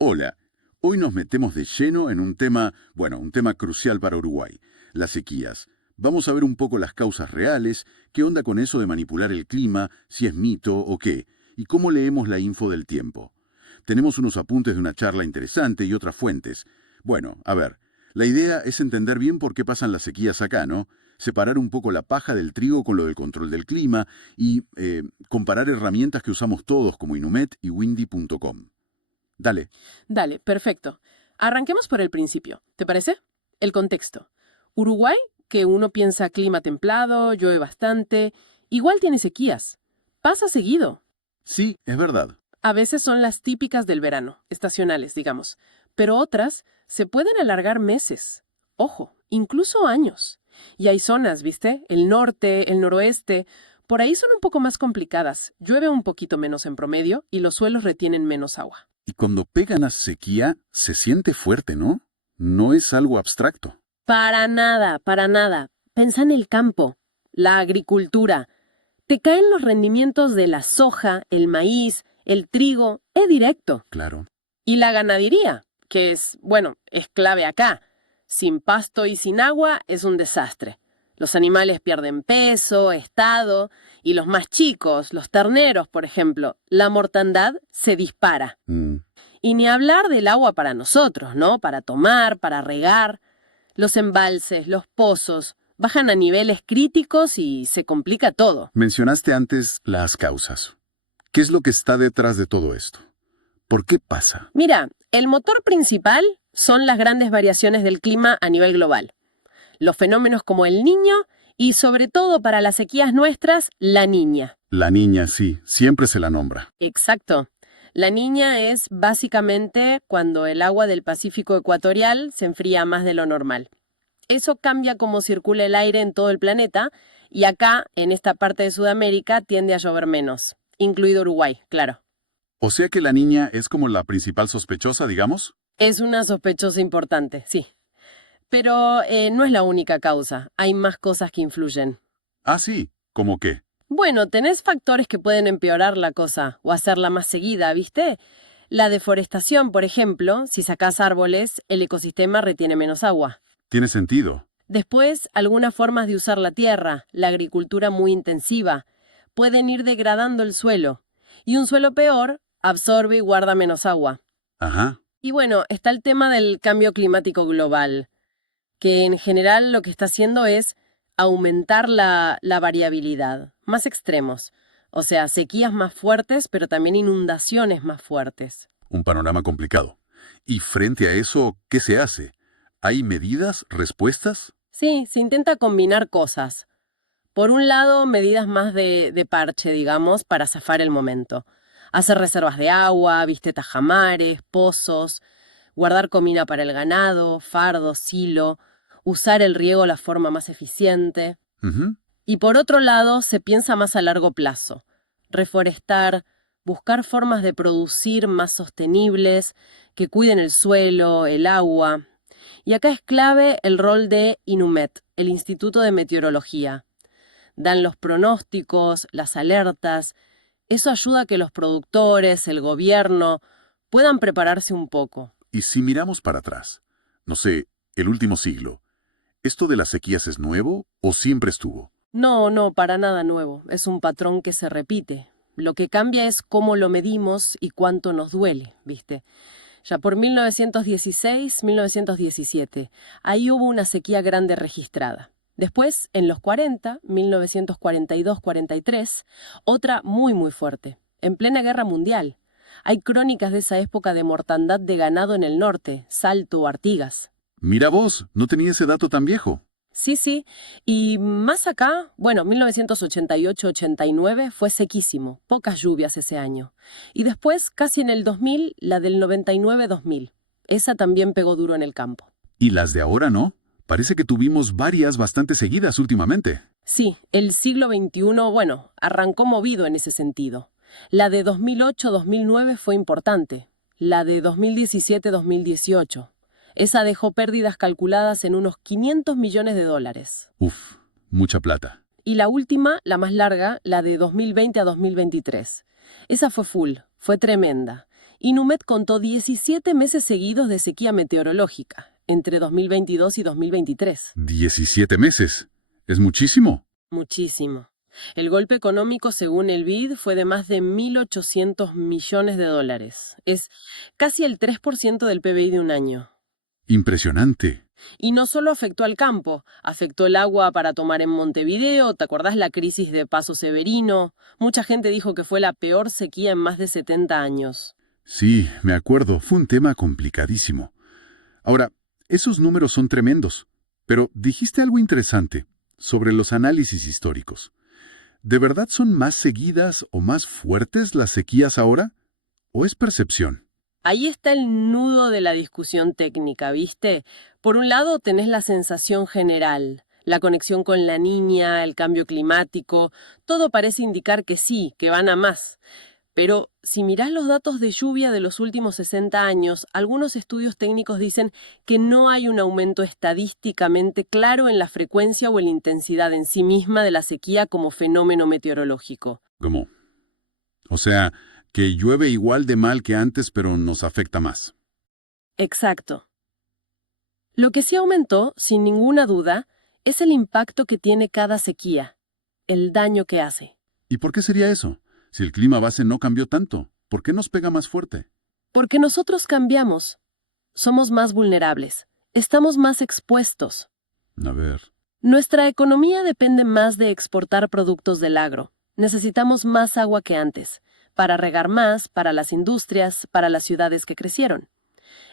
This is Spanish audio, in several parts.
Hola, hoy nos metemos de lleno en un tema crucial para Uruguay, las sequías. Vamos a ver un poco las causas reales, qué onda con eso de manipular el clima, si es mito o qué, y cómo leemos la info del tiempo. Tenemos unos apuntes de una charla interesante y otras fuentes. Bueno, a ver, la idea es entender bien por qué pasan las sequías acá, ¿no? Separar un poco la paja del trigo con lo del control del clima y comparar herramientas que usamos todos como Inumet y Windy.com. Dale. Dale, perfecto. Arranquemos por el principio, ¿te parece? El contexto. Uruguay, que uno piensa clima templado, llueve bastante, igual tiene sequías. Pasa seguido. Sí, es verdad. A veces son las típicas del verano, estacionales, digamos, pero otras se pueden alargar meses. Ojo, incluso años. Y hay zonas, ¿viste? El norte, el noroeste, por ahí son un poco más complicadas. Llueve un poquito menos en promedio y los suelos retienen menos agua. Y cuando pegan a sequía, se siente fuerte, ¿no? No es algo abstracto. Para nada, para nada. Pensá en el campo, la agricultura. Te caen los rendimientos de la soja, el maíz, el trigo, es directo. Claro. Y la ganadería, que es clave acá. Sin pasto y sin agua es un desastre. Los animales pierden peso, estado, y los más chicos, los terneros, por ejemplo, la mortandad se dispara. Y ni hablar del agua para nosotros, ¿no? Para tomar, para regar. Los embalses, los pozos, bajan a niveles críticos y se complica todo. Mencionaste antes las causas. ¿Qué es lo que está detrás de todo esto? ¿Por qué pasa? Mira, el motor principal son las grandes variaciones del clima a nivel global. Los fenómenos como el Niño y, sobre todo para las sequías nuestras, la Niña. La Niña, sí, siempre se la nombra. Exacto. La Niña es básicamente cuando el agua del Pacífico ecuatorial se enfría más de lo normal. Eso cambia cómo circula el aire en todo el planeta y acá, en esta parte de Sudamérica, tiende a llover menos, incluido Uruguay, claro. O sea que la Niña es como la principal sospechosa, digamos. Es una sospechosa importante, sí. Pero no es la única causa, hay más cosas que influyen. Ah, sí, ¿cómo qué? Bueno, tenés factores que pueden empeorar la cosa o hacerla más seguida, ¿viste? La deforestación, por ejemplo, si sacás árboles, el ecosistema retiene menos agua. Tiene sentido. Después, algunas formas de usar la tierra, la agricultura muy intensiva, pueden ir degradando el suelo. Y un suelo peor absorbe y guarda menos agua. Ajá. Y bueno, está el tema del cambio climático global, que en general lo que está haciendo es aumentar la variabilidad, más extremos. O sea, sequías más fuertes, pero también inundaciones más fuertes. Un panorama complicado. ¿Y frente a eso, qué se hace? ¿Hay medidas, respuestas? Sí, se intenta combinar cosas. Por un lado, medidas más de parche, digamos, para zafar el momento. Hacer reservas de agua, viste, tajamares, pozos, guardar comida para el ganado, fardo, silo, usar el riego la forma más eficiente. Ujú. Y por otro lado, se piensa más a largo plazo. Reforestar, buscar formas de producir más sostenibles, que cuiden el suelo, el agua. Y acá es clave el rol de Inumet, el Instituto de Meteorología. Dan los pronósticos, las alertas. Eso ayuda a que los productores, el gobierno, puedan prepararse un poco. Y si miramos para atrás, no sé, el último siglo, ¿esto de las sequías es nuevo o siempre estuvo? No, para nada nuevo. Es un patrón que se repite. Lo que cambia es cómo lo medimos y cuánto nos duele, ¿viste? Ya por 1916, 1917, ahí hubo una sequía grande registrada. Después, en los 40, 1942-43, otra muy fuerte, en plena guerra mundial. Hay crónicas de esa época de mortandad de ganado en el norte, Salto o Artigas. Mira vos, no tenía ese dato tan viejo. Sí, y más acá, 1988-89 fue sequísimo, pocas lluvias ese año. Y después, casi en el 2000, la del 99-2000. Esa también pegó duro en el campo. Y las de ahora no. Parece que tuvimos varias bastante seguidas últimamente. Sí, el siglo XXI, arrancó movido en ese sentido. La de 2008-2009 fue importante. La de 2017-2018. Esa dejó pérdidas calculadas en unos $500 millones. Uf, mucha plata. Y la última, la más larga, la de 2020 a 2023. Esa fue full, fue tremenda. Inumet contó 17 meses seguidos de sequía meteorológica, entre 2022 y 2023. 17 meses. ¿Es muchísimo? Muchísimo. El golpe económico, según el BID, fue de más de 1.800 millones de dólares. Es casi el 3% del PBI de un año. Impresionante. Y no solo afectó al campo, afectó el agua para tomar en Montevideo. ¿Te acordás la crisis de Paso Severino? Mucha gente dijo que fue la peor sequía en más de 70 años. Sí, me acuerdo. Fue un tema complicadísimo. Ahora, esos números son tremendos. Pero dijiste algo interesante sobre los análisis históricos. ¿De verdad son más seguidas o más fuertes las sequías ahora? ¿O es percepción? Ahí está el nudo de la discusión técnica, ¿viste? Por un lado tenés la sensación general, la conexión con la niña, el cambio climático, todo parece indicar que sí, que van a más. Pero si mirás los datos de lluvia de los últimos 60 años, algunos estudios técnicos dicen que no hay un aumento estadísticamente claro en la frecuencia o en la intensidad en sí misma de la sequía como fenómeno meteorológico. ¿Cómo? O sea, que llueve igual de mal que antes, pero nos afecta más. Exacto. Lo que sí aumentó, sin ninguna duda, es el impacto que tiene cada sequía, el daño que hace. ¿Y por qué sería eso? Si el clima base no cambió tanto, ¿por qué nos pega más fuerte? Porque nosotros cambiamos, somos más vulnerables, estamos más expuestos. A ver. Nuestra economía depende más de exportar productos del agro. Necesitamos más agua que antes, para regar más, para las industrias, para las ciudades que crecieron.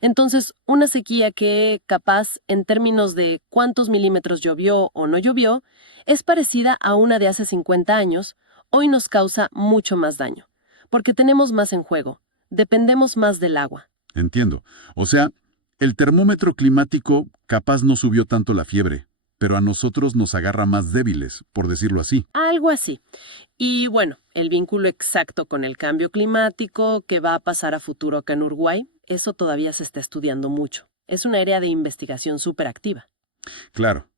Entonces, una sequía que, capaz, en términos de cuántos milímetros llovió o no llovió, es parecida a una de hace 50 años, hoy nos causa mucho más daño, porque tenemos más en juego, dependemos más del agua. Entiendo. O sea, el termómetro climático capaz no subió tanto la fiebre, pero a nosotros nos agarra más débiles, por decirlo así. Algo así. Y bueno, el vínculo exacto con el cambio climático, qué va a pasar a futuro acá en Uruguay, eso todavía se está estudiando mucho. Es una área de investigación súper activa. Claro.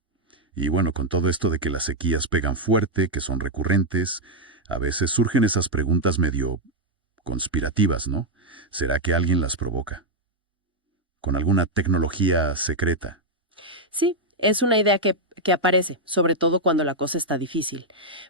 Y bueno, con todo esto de que las sequías pegan fuerte, que son recurrentes, a veces surgen esas preguntas medio conspirativas, ¿no? ¿Será que alguien las provoca? ¿Con alguna tecnología secreta? Sí, es una idea que aparece, sobre todo cuando la cosa está difícil.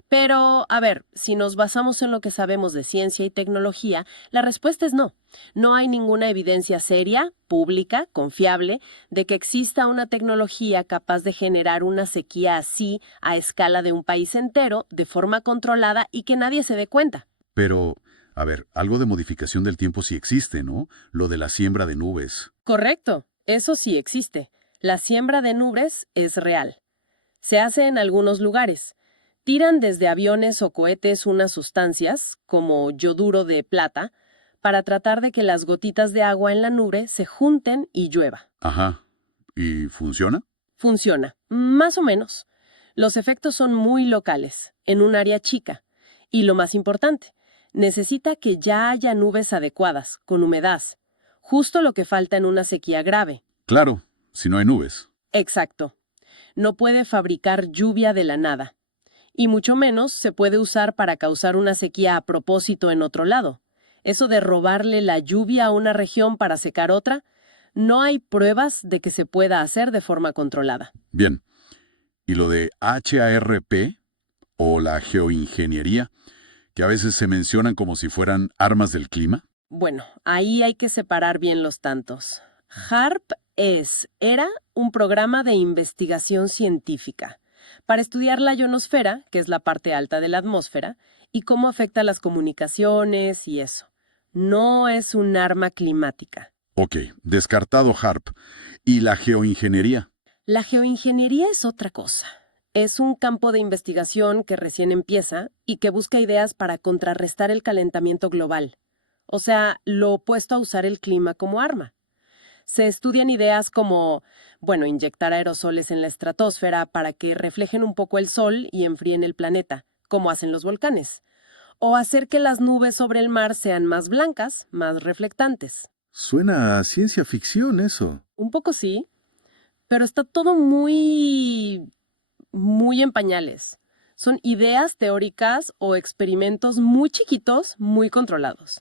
Pero, a ver, si nos basamos en lo que sabemos de ciencia y tecnología, la respuesta es no. No hay ninguna evidencia seria, pública, confiable, de que exista una tecnología capaz de generar una sequía así a escala de un país entero, de forma controlada y que nadie se dé cuenta. Pero, a ver, algo de modificación del tiempo sí existe, ¿no? Lo de la siembra de nubes. Correcto, eso sí existe. La siembra de nubes es real. Se hace en algunos lugares. Tiran desde aviones o cohetes unas sustancias, como yoduro de plata, para tratar de que las gotitas de agua en la nube se junten y llueva. Ajá. ¿Y funciona? Funciona, más o menos. Los efectos son muy locales, en un área chica. Y lo más importante, necesita que ya haya nubes adecuadas, con humedad. Justo lo que falta en una sequía grave. Claro, si no hay nubes. Exacto. No puede fabricar lluvia de la nada. Y mucho menos se puede usar para causar una sequía a propósito en otro lado. Eso de robarle la lluvia a una región para secar otra, no hay pruebas de que se pueda hacer de forma controlada. Bien. ¿Y lo de HARP o la geoingeniería, que a veces se mencionan como si fueran armas del clima? Bueno, ahí hay que separar bien los tantos. HARP era un programa de investigación científica para estudiar la ionosfera, que es la parte alta de la atmósfera, y cómo afecta las comunicaciones y eso. No es un arma climática. Ok, descartado HARP. ¿Y la geoingeniería? La geoingeniería es otra cosa. Es un campo de investigación que recién empieza y que busca ideas para contrarrestar el calentamiento global. O sea, lo opuesto a usar el clima como arma. Se estudian ideas como, bueno, inyectar aerosoles en la estratosfera para que reflejen un poco el sol y enfríen el planeta, como hacen los volcanes. O hacer que las nubes sobre el mar sean más blancas, más reflectantes. Suena a ciencia ficción eso. Un poco sí, pero está todo muy en pañales. Son ideas teóricas o experimentos muy chiquitos, muy controlados.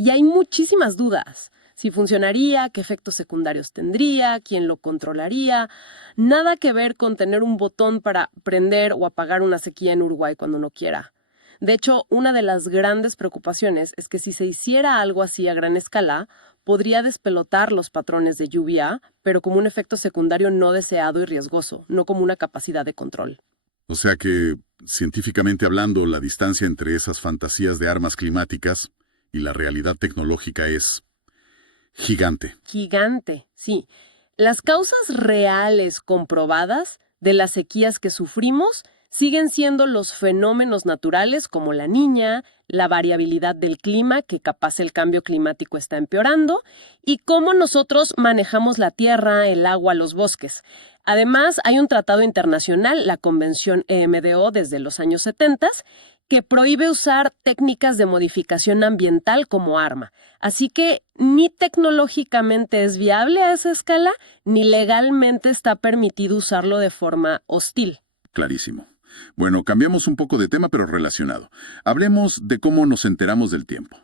Y hay muchísimas dudas. Si funcionaría, qué efectos secundarios tendría, quién lo controlaría. Nada que ver con tener un botón para prender o apagar una sequía en Uruguay cuando uno quiera. De hecho, una de las grandes preocupaciones es que si se hiciera algo así a gran escala, podría despelotar los patrones de lluvia, pero como un efecto secundario no deseado y riesgoso, no como una capacidad de control. O sea que, científicamente hablando, la distancia entre esas fantasías de armas climáticas y la realidad tecnológica es gigante. Gigante, sí. Las causas reales comprobadas de las sequías que sufrimos siguen siendo los fenómenos naturales como la niña, la variabilidad del clima, que capaz el cambio climático está empeorando, y cómo nosotros manejamos la tierra, el agua, los bosques. Además, hay un tratado internacional, la Convención EMDO desde los años 70, que prohíbe usar técnicas de modificación ambiental como arma. Así que ni tecnológicamente es viable a esa escala, ni legalmente está permitido usarlo de forma hostil. Clarísimo. Bueno, cambiamos un poco de tema, pero relacionado. Hablemos de cómo nos enteramos del tiempo.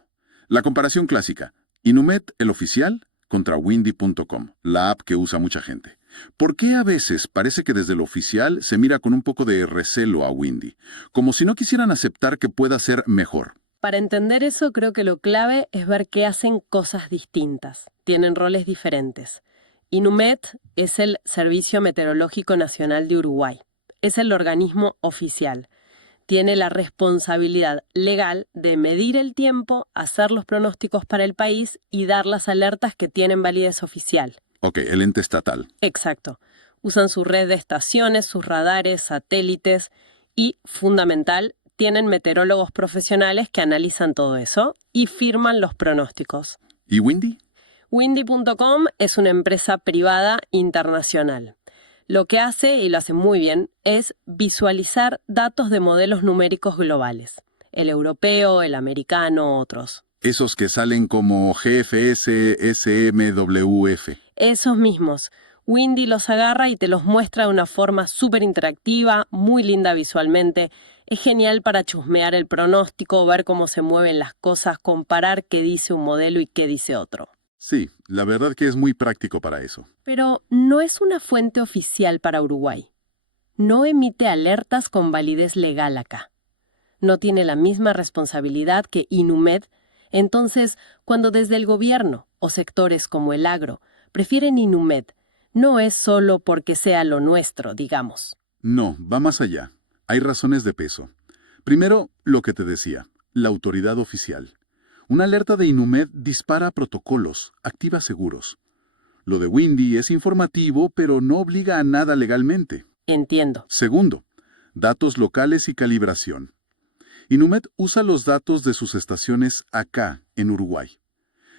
La comparación clásica. Inumet, el oficial, contra windy.com, la app que usa mucha gente. ¿Por qué a veces parece que desde el oficial se mira con un poco de recelo a Windy? Como si no quisieran aceptar que pueda ser mejor. Para entender eso, creo que lo clave es ver que hacen cosas distintas. Tienen roles diferentes. Inumet es el Servicio Meteorológico Nacional de Uruguay. Es el organismo oficial. Tiene la responsabilidad legal de medir el tiempo, hacer los pronósticos para el país y dar las alertas que tienen validez oficial. Ok, el ente estatal. Exacto. Usan su red de estaciones, sus radares, satélites y, fundamental, tienen meteorólogos profesionales que analizan todo eso y firman los pronósticos. ¿Y Windy? Windy.com es una empresa privada internacional. Lo que hace, y lo hace muy bien, es visualizar datos de modelos numéricos globales. El europeo, el americano, otros. Esos que salen como GFS, SMWF. Esos mismos. Windy los agarra y te los muestra de una forma súper interactiva, muy linda visualmente. Es genial para chusmear el pronóstico, ver cómo se mueven las cosas, comparar qué dice un modelo y qué dice otro. Sí, la verdad que es muy práctico para eso. Pero no es una fuente oficial para Uruguay. No emite alertas con validez legal acá. No tiene la misma responsabilidad que Inumet. Entonces, cuando desde el gobierno o sectores como el agro prefieren Inumet, no es solo porque sea lo nuestro, digamos. No, va más allá. Hay razones de peso. Primero, lo que te decía, la autoridad oficial. Una alerta de Inumet dispara protocolos, activa seguros. Lo de Windy es informativo, pero no obliga a nada legalmente. Entiendo. Segundo, datos locales y calibración. Inumet usa los datos de sus estaciones acá, en Uruguay.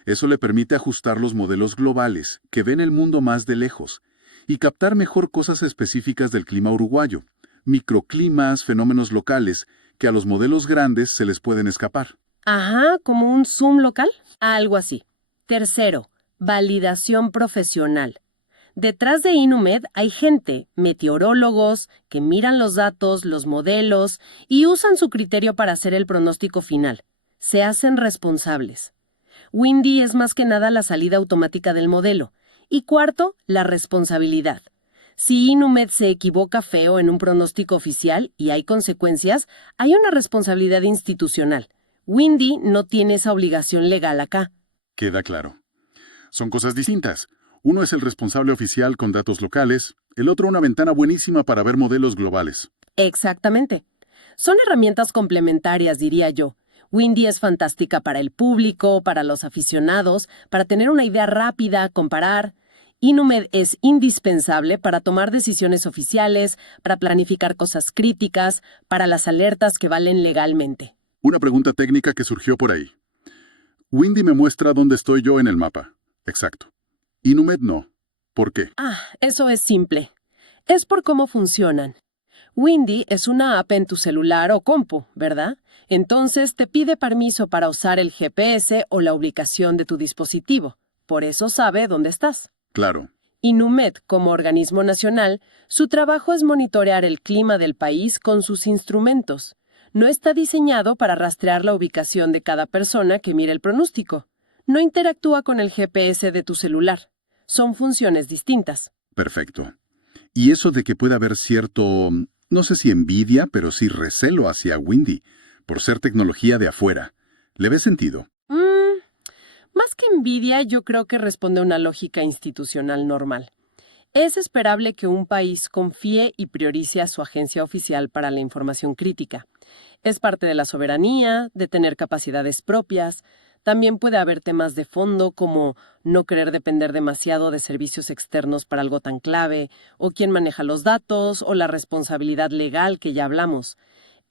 Eso le permite ajustar los modelos globales, que ven el mundo más de lejos, y captar mejor cosas específicas del clima uruguayo, microclimas, fenómenos locales, que a los modelos grandes se les pueden escapar. Ajá, como un Zoom local. Algo así. Tercero, validación profesional. Detrás de Inumet hay gente, meteorólogos, que miran los datos, los modelos y usan su criterio para hacer el pronóstico final. Se hacen responsables. Windy es más que nada la salida automática del modelo. Y cuarto, la responsabilidad. Si Inumet se equivoca feo en un pronóstico oficial y hay consecuencias, hay una responsabilidad institucional. Windy no tiene esa obligación legal acá. Queda claro. Son cosas distintas. Uno es el responsable oficial con datos locales, el otro una ventana buenísima para ver modelos globales. Exactamente. Son herramientas complementarias, diría yo. Windy es fantástica para el público, para los aficionados, para tener una idea rápida, comparar. Inumet es indispensable para tomar decisiones oficiales, para planificar cosas críticas, para las alertas que valen legalmente. Una pregunta técnica que surgió por ahí. Windy me muestra dónde estoy yo en el mapa. Exacto. Inumet no. ¿Por qué? Eso es simple. Es por cómo funcionan. Windy es una app en tu celular o compu, ¿verdad? Entonces te pide permiso para usar el GPS o la ubicación de tu dispositivo. Por eso sabe dónde estás. Claro. Inumet, como organismo nacional, su trabajo es monitorear el clima del país con sus instrumentos. No está diseñado para rastrear la ubicación de cada persona que mire el pronóstico. No interactúa con el GPS de tu celular. Son funciones distintas. Perfecto. Y eso de que puede haber cierto, no sé si envidia, pero sí recelo hacia Windy, por ser tecnología de afuera. ¿Le ves sentido? Más que envidia, yo creo que responde a una lógica institucional normal. Es esperable que un país confíe y priorice a su agencia oficial para la información crítica. Es parte de la soberanía, de tener capacidades propias. También puede haber temas de fondo como no querer depender demasiado de servicios externos para algo tan clave, o quién maneja los datos, o la responsabilidad legal que ya hablamos.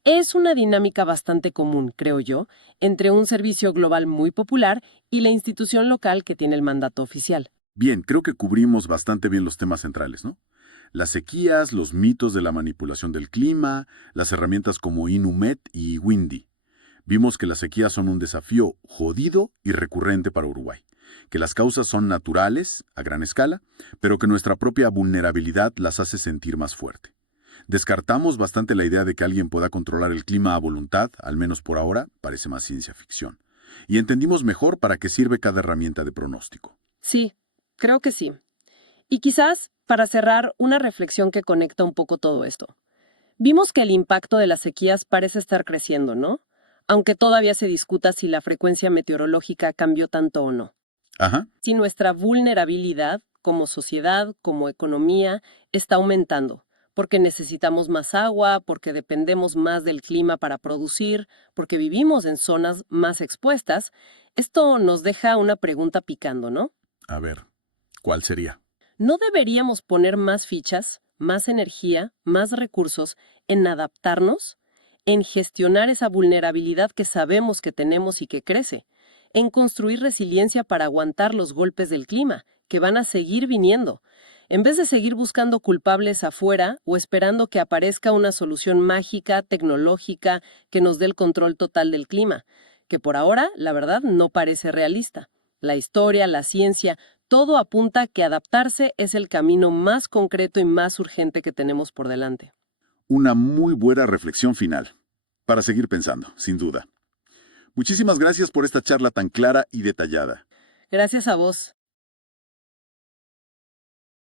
Es una dinámica bastante común, creo yo, entre un servicio global muy popular y la institución local que tiene el mandato oficial. Bien, creo que cubrimos bastante bien los temas centrales, ¿no? Las sequías, los mitos de la manipulación del clima, las herramientas como Inumet y Windy. Vimos que las sequías son un desafío jodido y recurrente para Uruguay, que las causas son naturales, a gran escala, pero que nuestra propia vulnerabilidad las hace sentir más fuerte. Descartamos bastante la idea de que alguien pueda controlar el clima a voluntad, al menos por ahora, parece más ciencia ficción. Y entendimos mejor para qué sirve cada herramienta de pronóstico. Sí, creo que sí. Y quizás, para cerrar, una reflexión que conecta un poco todo esto. Vimos que el impacto de las sequías parece estar creciendo, ¿no? Aunque todavía se discuta si la frecuencia meteorológica cambió tanto o no. Ajá. Si nuestra vulnerabilidad, como sociedad, como economía, está aumentando, porque necesitamos más agua, porque dependemos más del clima para producir, porque vivimos en zonas más expuestas, esto nos deja una pregunta picando, ¿no? A ver, ¿cuál sería? ¿No deberíamos poner más fichas, más energía, más recursos en adaptarnos, en gestionar esa vulnerabilidad que sabemos que tenemos y que crece, en construir resiliencia para aguantar los golpes del clima, que van a seguir viniendo, en vez de seguir buscando culpables afuera o esperando que aparezca una solución mágica, tecnológica, que nos dé el control total del clima, que por ahora, la verdad, no parece realista? La historia, la ciencia, todo apunta a que adaptarse es el camino más concreto y más urgente que tenemos por delante. Una muy buena reflexión final. Para seguir pensando, sin duda. Muchísimas gracias por esta charla tan clara y detallada. Gracias a vos.